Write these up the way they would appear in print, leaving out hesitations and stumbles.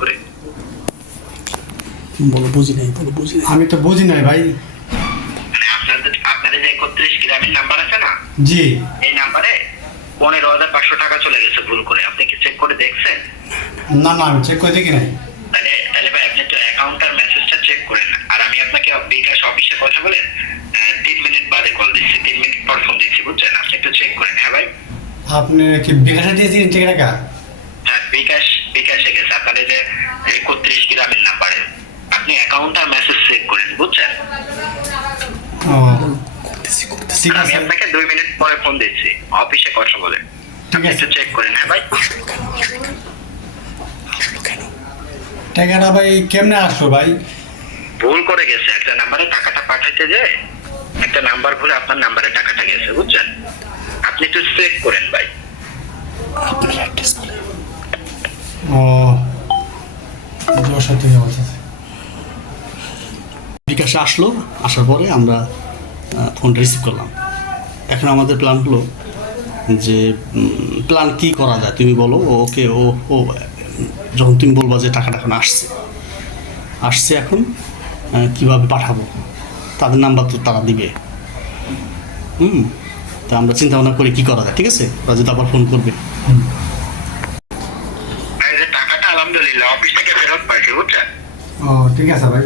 করে। বলো বুঝি নাই। আমি তো বুঝি নাই ভাই। মানে আপনাদের যে 31 গ্রামের নাম্বার আছে না, জি এই নাম্বারে 15,500 টাকা চলে গেছে ভুল করে। আপনি কি চেক করে দেখছেন? না না, আমি চেক করে দেখি নাই। তাহলে ভাই আপনি তো অ্যাকাউন্টার মেসেজটা চেক করেন। আর আমি আপনাকে বিকাশ অফিসে কথা বলে 3 মিনিট বাদে কল দিচ্ছি, 3 মিনিট পর ফোন দিচ্ছি, বুঝছেন? আপনি একটু চেক করেন। হ্যাঁ ভাই, আপনি কি বিকাশে দিয়েছেন ঠিক টাকা? হ্যাঁ বিকাশে গেছে আপনাদের যে 31 গ্রামের নাম্বারে। আপনি অ্যাকাউন্টার মেসেজ চেক করেন, বুঝছেন? ও ঠিক আমি আছে, আপনাকে 2 মিনিট পরে ফোন দিচ্ছি, অফিসে কথা বলে। ঠিক আপনি আছে। একটু চেক করেন। হ্যাঁ ভাই, টাকাটা ভাই কেমনে আসলো ভাই? ভুল করে গেছে একটা নাম্বারে টাকাটা পাঠাইতে যে একটা নাম্বার ভুলে আপনার নাম্বারে টাকাটা গেছে, বুঝছেন? আপনি একটু চেক করেন ভাই। ও দশ থেকে বলছে। বিকাশে আসলো, আসার পরে আমরা ফোনটা রিসিভ করলাম। এখন আমাদের প্ল্যান হলো যে প্ল্যান কি করা যায় তুমি বলো। ওকে ও যখন তুমি বলবা যে টাকাটা এখন আসছে এখন কিভাবে পাঠাবো, তাদের নাম্বার তো তারা দিবে। তা আমরা চিন্তা ভাবনা করি কি করা যায়, ঠিক আছে? ওরা যদি আবার ফোন করবে। এই যে টাকাটা আলহামদুলিল্লাহ অফিস থেকে ফেরত পাইছি, বুঝছেন? ও ঠিক আছে ভাই।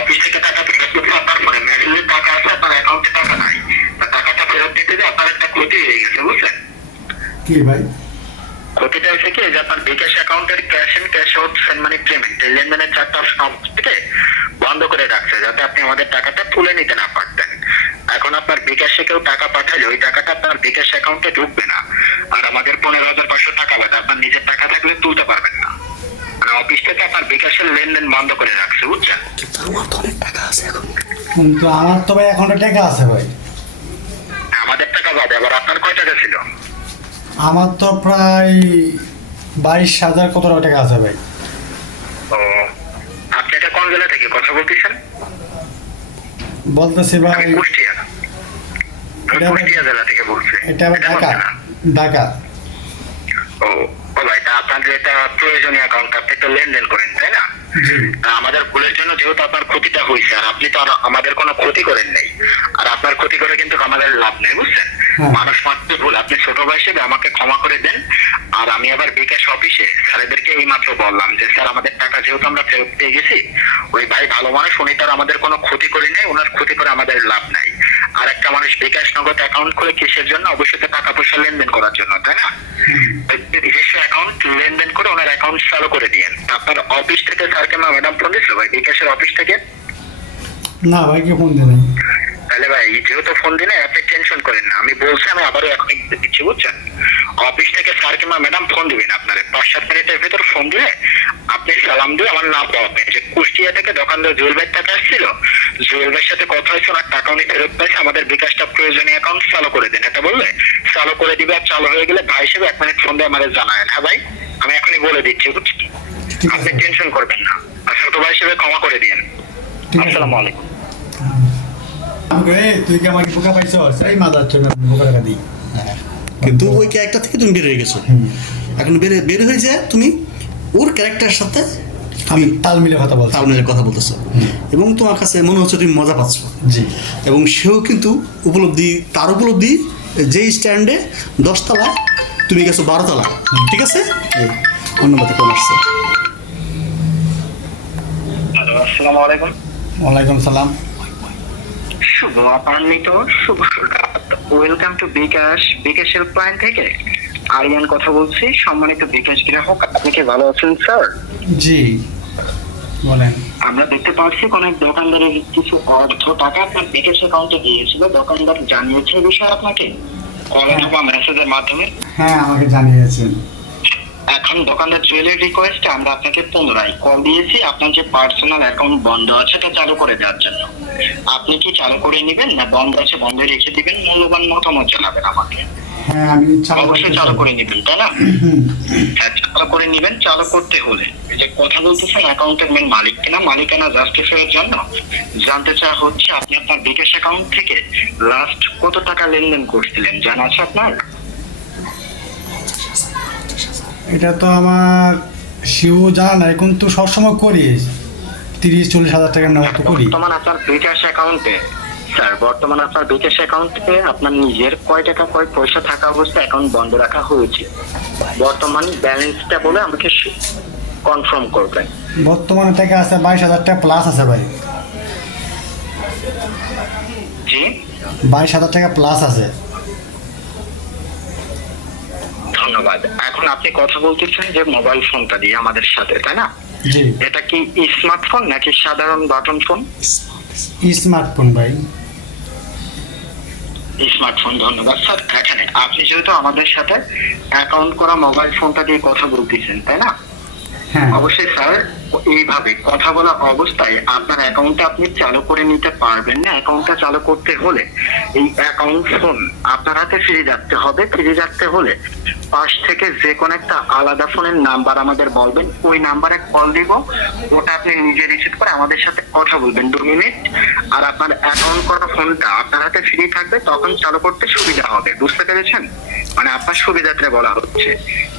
অফিস থেকে টাকা ফেরত দিতে আপনার ফোনে মেসেজে টাকা আছে, আপনার অ্যাকাউন্টে টাকা নাই। তা টাকাটা ফেরত দিতে যে আপনার একটা ক্ষতি হয়ে গেছে, বুঝছেন? কি ভাই? ক্ষতিটা হচ্ছে কি, যে আপনার বিকাশ অ্যাকাউন্টের cash in cash out send money payment এই লেনদেনের 4টা অপশন অফিস থেকে বন্ধ করে রাখছে, যাতে আপনি আমাদের টাকাটা তুলে নিতে না পারতেন। এখন আপনার বিকাশে কেউ টাকা পাঠালে ওই টাকাটা আপনার বিকাশ অ্যাকাউন্টে ঢুকবে না। আর আমাদের 15,500 টাকা বাদে আপনার নিজের টাকা থাকলে তুলতে পারবেন না। মানে অফিস থেকে আপনার বিকাশের লেনদেন বন্ধ করে রাখছে, বুঝছেন? আমার তো অনেক টাকা আছে এখন। কিন্তু আমার তো ভাই অ্যাকাউন্টে টাকা আছে ভাই। আমাদের টাকা বাদে আবার আপনার কয় টাকা ছিল? আমার তো প্রায় 22,000 কত টাকা আছে ভাই। ও, আপনি এটা কোন জেলা থেকে কথা বলতেছেন? বলতেছি ভাই, আমি কুষ্টিয়া। আমি কুষ্টিয়া জেলা থেকে বলছি। এটা ভাই ঢাকা। ঢাকা। ও ও ভাই, তা আপনার যেটা প্রয়োজনীয় অ্যাকাউন্ট আপনি তো লেনদেন করেন, তাই না? জি তা আমাদের ভুলের জন্য যেহেতু আপনার ক্ষতিটা হয়েছে, আর আপনি তো আর আমাদের কোনো ক্ষতি করেন নাই, আর আপনার ক্ষতি করে কিন্তু আমাদের লাভ নেই, বুঝছেন? হ্যাঁ। মানুষ মাত্র ভুল। আপনি ছোট ভাই হিসেবে আমাকে ক্ষমা করে দেন। আর আমি আবার বিকাশ অফিসে স্যারেদেরকে এই মাত্র বললাম যে স্যার আমাদের টাকা যেহেতু আমরা ফেরত পেয়ে গেছি, ওই ভাই ভালো মানুষ, উনি তার আমাদের কোনো ক্ষতি করি নাই, ওনার ক্ষতি করে আমাদের লাভ নাই। আর একটা মানুষ বিকাশ নগদ অ্যাকাউন্ট করে কিসের জন্য? অবশ্যই তো টাকা পয়সা লেনদেন করার জন্য, তাই না? নিজস্ব অ্যাকাউন্ট লেনদেন করে ওনার অ্যাকাউন্ট চালু করে দিয়েন। আপনার অফিস থেকে স্যারকে ম্যাডাম ফোন দিছিল ভাই বিকাশের অফিস থেকে? না ভাই, কি ফোন দেয় নাই। তাহলে ভাই যেহেতু ফোন দিলে আপনি টেনশন করেন না, আমি বলছি, আমি আবারও এখনই দিচ্ছি, বুঝছেন? অফিস থেকে স্যার কিংবা ম্যাডাম ফোন দিবেন আপনারে 5-7 মিনিটের ভিতর। ফোন দিলে আপনি সালাম দিয়ে আমার নাম পাবেন যে কুষ্টিয়া থেকে দোকানদার জুয়েল ভাইয়ের টাকা আসছিল, জুয়েল ভাইয়ের সাথে কথা হয়েছে, ওনার টাকা উনি ফেরত পাইছে, আমাদের বিকাশটা প্রয়োজনীয় অ্যাকাউন্ট চালু করে দেন। এটা বললে চালু করে দিবে। আর চালু হয়ে গেলে ভাই হিসেবে 1 মিনিট ফোন দিয়ে আমাদের জানায়েন। হ্যাঁ ভাই, আমি এখনই বলে দিচ্ছি, বুঝছেন? ঠিক আপনি আছে টেনশন করবেন না, আর ছোট ভাই হিসেবে ক্ষমা করে দিন। ঠিক আছে। আসসালামু আলাইকুম। তুই কি আমাকে বোকা পাইছ? এই মাদার চোদ, বোকা টাকা দিই। কিন্তু ওই ক্যারেক্টার থেকে তুমি বের হয়ে গেছো। এখন বের হয়ে যায় তুমি ওর ক্যারেক্টারের সাথে আমি তাল মিলে কথা বলছি। তালমেলের কথা বলতেছো, এবং তোমার কাছে মনে হচ্ছে তুমি মজা পাচ্ছ। জি। এবং সেও কিন্তু তার উপলব্ধি যেই স্ট্যান্ডে 10 তলায় তুমি গেছো 12 তলায়। ঠিক আছে, ধন্যবাদ। ফোন আসছে। হ্যালো, আসসালামু আলাইকুম। ওয়ালাইকুম সালাম। শুভ অপরাহ্নিত, শুভ রাত। ওয়েলকাম টু বিকাশ হেল্পলাইন থেকে আরিয়ান কথা বলছি। সম্মানিত বিকাশ গ্রাহক, আপনি কি ভালো আছেন স্যার? জি বলেন। আমরা দেখতে পাচ্ছি কোন এক দোকানদারের কিছু অর্থ টাকা আপনার বিকাশ অ্যাকাউন্টে দিয়েছিল। দোকানদার জানিয়েছে এই বিষয়ে আপনাকে কল অথবা মেসেজের মাধ্যমে? হ্যাঁ, আমাকে জানিয়েছেন। এখন দোকানদার জুয়েলের রিকোয়েস্টে আমরা আপনাকে পুনরায় কল দিয়েছি আপনার যে পার্সোনাল অ্যাকাউন্ট বন্ধ আছে এটা চালু করে দেওয়ার জন্য। আপনি কি চালু করে নেবেন, না বন্ধ আছে বন্ধ রেখে দিবেন? মূল্যবান মতামত জানাবেন আমাকে। হ্যাঁ, আমি অবশ্যই চালু করে নিবেন, তাই না? হ্যাঁ, চালু করে নিবেন। চালু করতে হলে এই যে কথা বলতেছেন অ্যাকাউন্টের মেন মালিক কিনা, মালিকানা জাস্টিফাইয়ের জন্য জানতে চাওয়া হচ্ছে আপনি আপনার বিকাশ অ্যাকাউন্ট থেকে লাস্ট কত টাকা লেনদেন করছিলেন জানা আছে আপনার? এটা তো আমার সেও জানা নাই, কিন্তু সবসময় করি 30-40 হাজার টাকার নেওয়া তো করি। বর্তমান আপনার বিকাশ অ্যাকাউন্টে স্যার, বর্তমান আপনার বিকাশ অ্যাকাউন্টে আপনার নিজের কয় টাকা কয় পয়সা থাকা অবস্থায় অ্যাকাউন্ট বন্ধ রাখা হয়েছে? বর্তমান ব্যালেন্সটা বলে আমাকে কনফার্ম করবেন। বর্তমানে টাকা আছে 22,000 টাকা প্লাস আছে ভাই, জি 22,000 টাকা প্লাস আছে। ধন্যবাদ। এখন আপনি কথা বলতেছেন যে মোবাইল ফোনটা দিয়ে আমাদের সাথে, তাই না? জি এটা কি স্মার্টফোন নাকি সাধারণ বাটন ফোন? স্মার্টফোন ভাই। স্মার্টফোন। ধন্যবাদ স্যার। এখানে আপনি যেহেতু আমাদের সাথে অ্যাকাউন্ট করা মোবাইল ফোনটা দিয়ে কথা বলতেছেন, তাই না? হ্যাঁ অবশ্যই স্যার, এইভাবে কথা বলা অবস্থায় আপনার অ্যাকাউন্টটা আপনি চালু করে নিতে পারবেন না। অ্যাকাউন্টটা চালু করতে হলে এই অ্যাকাউন্ট ফোন আপনার হাতে ফিরে যাচ্ছে হবে। ফিরে যাচ্ছে হলে পাশ থেকে যে কোনো একটা আলাদা ফোনের নাম্বার আমাদের বলবেন, ওই নাম্বারে কল দিব, ওটা আপনি নিজে রিসিভ করে আমাদের সাথে কথা বলবেন 2 মিনিট, আর আপনার অ্যাকাউন্ট করা ফোনটা আপনার হাতে ফ্রি থাকবে, তখন চালু করতে সুবিধা হবে। বুঝতে পেরেছেন? মানে আপনার সুবিধাতে বলা হচ্ছে,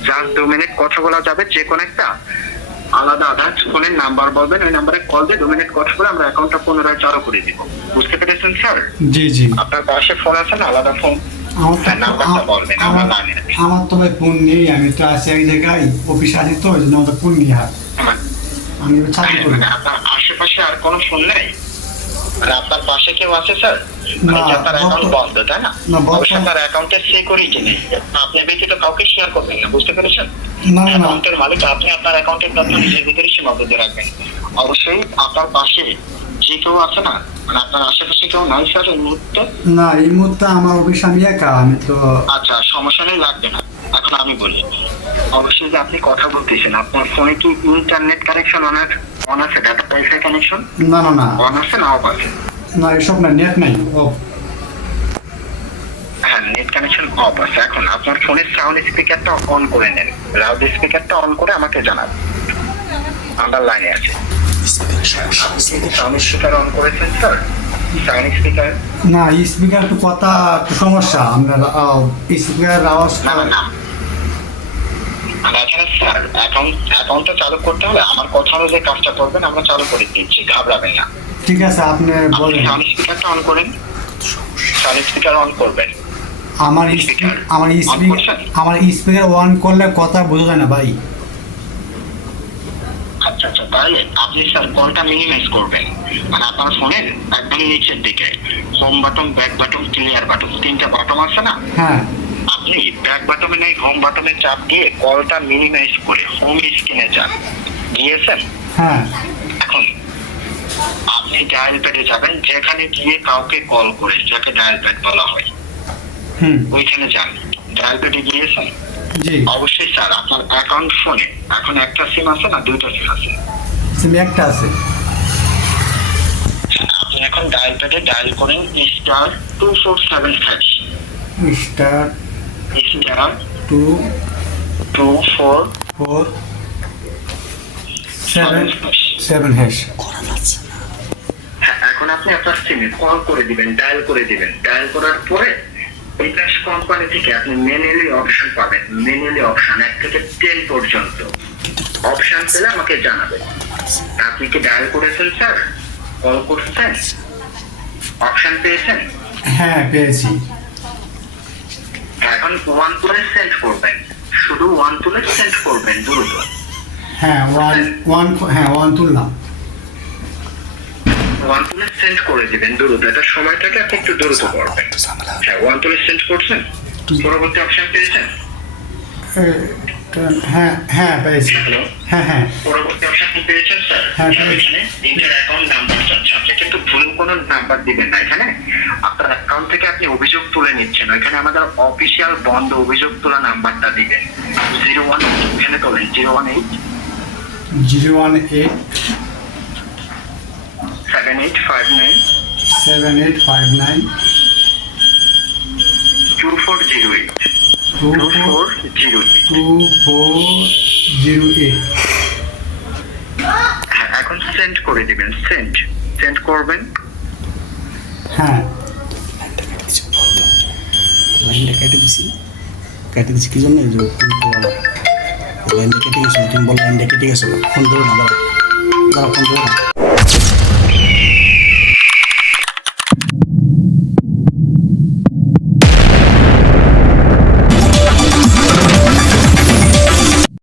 জাস্ট 2 মিনিট কথা বলা যাবে। যে কোনো একটা আলাদা আদার্স ফোনের নাম্বার বলবেন, ওই নাম্বারে কল দিয়ে 2 মিনিট কথা বলে আমরা অ্যাকাউন্টটা পুনরায় চালু করে দিব। বুঝতে পেরেছেন স্যার? জি জি। আপনার পাশে ফোন আছে না, আলাদা ফোন? নাম্বারটা বলবেন, আমরা লাইনে আছি। আমার তো ভাই ফোন নেই, আমি তো আছি এক জায়গায়, অফিসে আছি, তো ওই জন্য আমাদের ফোন নিয়ে হাত আমি চাকরি করি। মানে আপনার আশেপাশে আর কোনো ফোন নেই? আর আপনার পাশে কেউ আছে স্যার? না, আপনার অ্যাকাউন্ট বন্ধ, তাই না? না, অবশ্যই আপনার অ্যাকাউন্টে সিকিউরিটি নেই, আপনি ব্যতীত কাউকে শেয়ার করবেন না। বুঝতে পেরেছেন? না না অ্যাকাউন্টের মালিক আপনি, আপনার অ্যাকাউন্টের তথ্য নিজের ভিতরে সীমাবদ্ধ রাখবেন। অবশ্যই আপনার পাশে যে কেউ আছে না, মানে আপনার আশেপাশে কেউ নাই স্যার এই মুহূর্তে? না, এই মুহূর্তে আমার অফিস আমি একা, আমি তো। আচ্ছা, সমস্যা নেই, লাগবে না। এখন আমি বলি, অবশ্যই যে আপনি কথা বলতেছেন, আপনার ফোনে কি ইন্টারনেট কানেকশন অন আছে? ডাটা ওয়াইফাই কানেকশন না না না অন আছে না অফ আছে? না, এসব না, নেট নাই। ও হ্যাঁ, নেট কানেকশন অফ আছে। এখন আপনার ফোনের সাউন্ড স্পিকারটা অন করে নেন, লাউড স্পিকারটা অন করে আমাকে জানাবেন। আমরা লাইনে আছি। সাউন্ড স্পিকার অন করেছেন স্যার? Sound speaker? না, স্পিকার একটু কথা একটু সমস্যা, আমরা স্পিকার আওয়াজ। না না না, আর এখানে স্যার অ্যাকাউন্টটা চালু করতে হলে আমার কথা অনুযায়ী কাজটা করবেন, আমরা চালু করে দিচ্ছি, ঘাবড়াবেন না। ঠিক আছে, আপনি আপনি বলেন। সাউন্ড স্পিকারটা অন করেন, সাউন্ড স্পিকার অন করবেন। আমার Speaker আমার on স্পিকার করছেন? আমার স্পিকার অন করলে কথা বোঝা যায় না ভাই। আচ্ছা আচ্ছা, তাহলে আপনি স্যার কলটা মিনিমাইজ করবেন। মানে আপনার ফোনের একদম নিচের দিকে home button, back button, clear button, 3টা বাটন আছে না? হ্যাঁ আপনি ব্যাক বাটনে নেই, হোম বাটনে চাপ দিয়ে কলটা মিনিমাইজ করে হোম স্ক্রিনে যান। গিয়েছেন? হ্যাঁ এখন আপনি ডায়াল প্যাডে যাবেন, যেখানে গিয়ে কাউকে কল করে, যাকে ডায়াল প্যাড বলা হয়, হুম ওইখানে যান। ডায়াল প্যাডে গিয়েছেন? জি। অবশ্যই স্যার, আপনার অ্যাকাউন্ট ফোনে এখন একটা সিম আছে না, 2টা সিম আছে? সিম একটা আছে। আপনি এখন ডায়াল প্যাডে ডায়াল করেন *247#, স্টার *247#। হ্যাঁ, এখন আপনি আপনার সিমে কল করে দিবেন, ডায়াল করে দিবেন। ডায়াল করার পরে বিকাশ কোম্পানি থেকে আপনি ম্যানুয়ালি অপশন পাবেন। ম্যানুয়ালি অপশন 1 থেকে 10 পর্যন্ত অপশন পেলে আমাকে জানাবেন। আপনি কি ডায়াল করেছেন স্যার? কল করছেন? অপশন পেয়েছেন? হ্যাঁ পেয়েছি। এখন 1 তুলে সেন্ড করবেন, শুধু 1 তুলে সেন্ড করবেন দ্রুত। হ্যাঁ ওয়ান তুললাম। 1 তুলে সেন্ড করে দিবেন দ্রুত, এটা সময়টাকে আপনি একটু দ্রুত করবেন। হ্যাঁ, 1 তুলে সেন্ড করছেন? পরবর্তী অপশন পেয়েছেন? হ্যাঁ হ্যাঁ পেয়েছি। হ্যালো, হ্যাঁ হ্যাঁ পরবর্তী অপশন পেয়েছেন স্যার? হ্যাঁ, পেয়েছি। এখানে ইন্টার অ্যাকাউন্ট নাম্বার চাচ্ছে, আপনি কিন্তু ভুল কোনো নাম্বার দিবেন না। এখানে আপনার অ্যাকাউন্ট থেকে আপনি অভিযোগ তুলে নিচ্ছেন, ওইখানে আমাদের অফিসিয়াল বন্ধ অভিযোগ তোলা নাম্বারটা দিবেন। 01, এখানে তোলেন 018 018 7859 7859 2408 2408। 2408। হ্যাঁ, এখন সেন্ড করে দিবেন। সেন্ড করবেন। হ্যাঁ লাইনটা কেটে দিছি কি জন্য? এই যে ফোন করা লাইনটা কেটে গেছে, তুমি বলো লাইনটা কেটে গেছে, ফোন ধরে না, দাঁড়া দাঁড়া, ফোন ধরে না।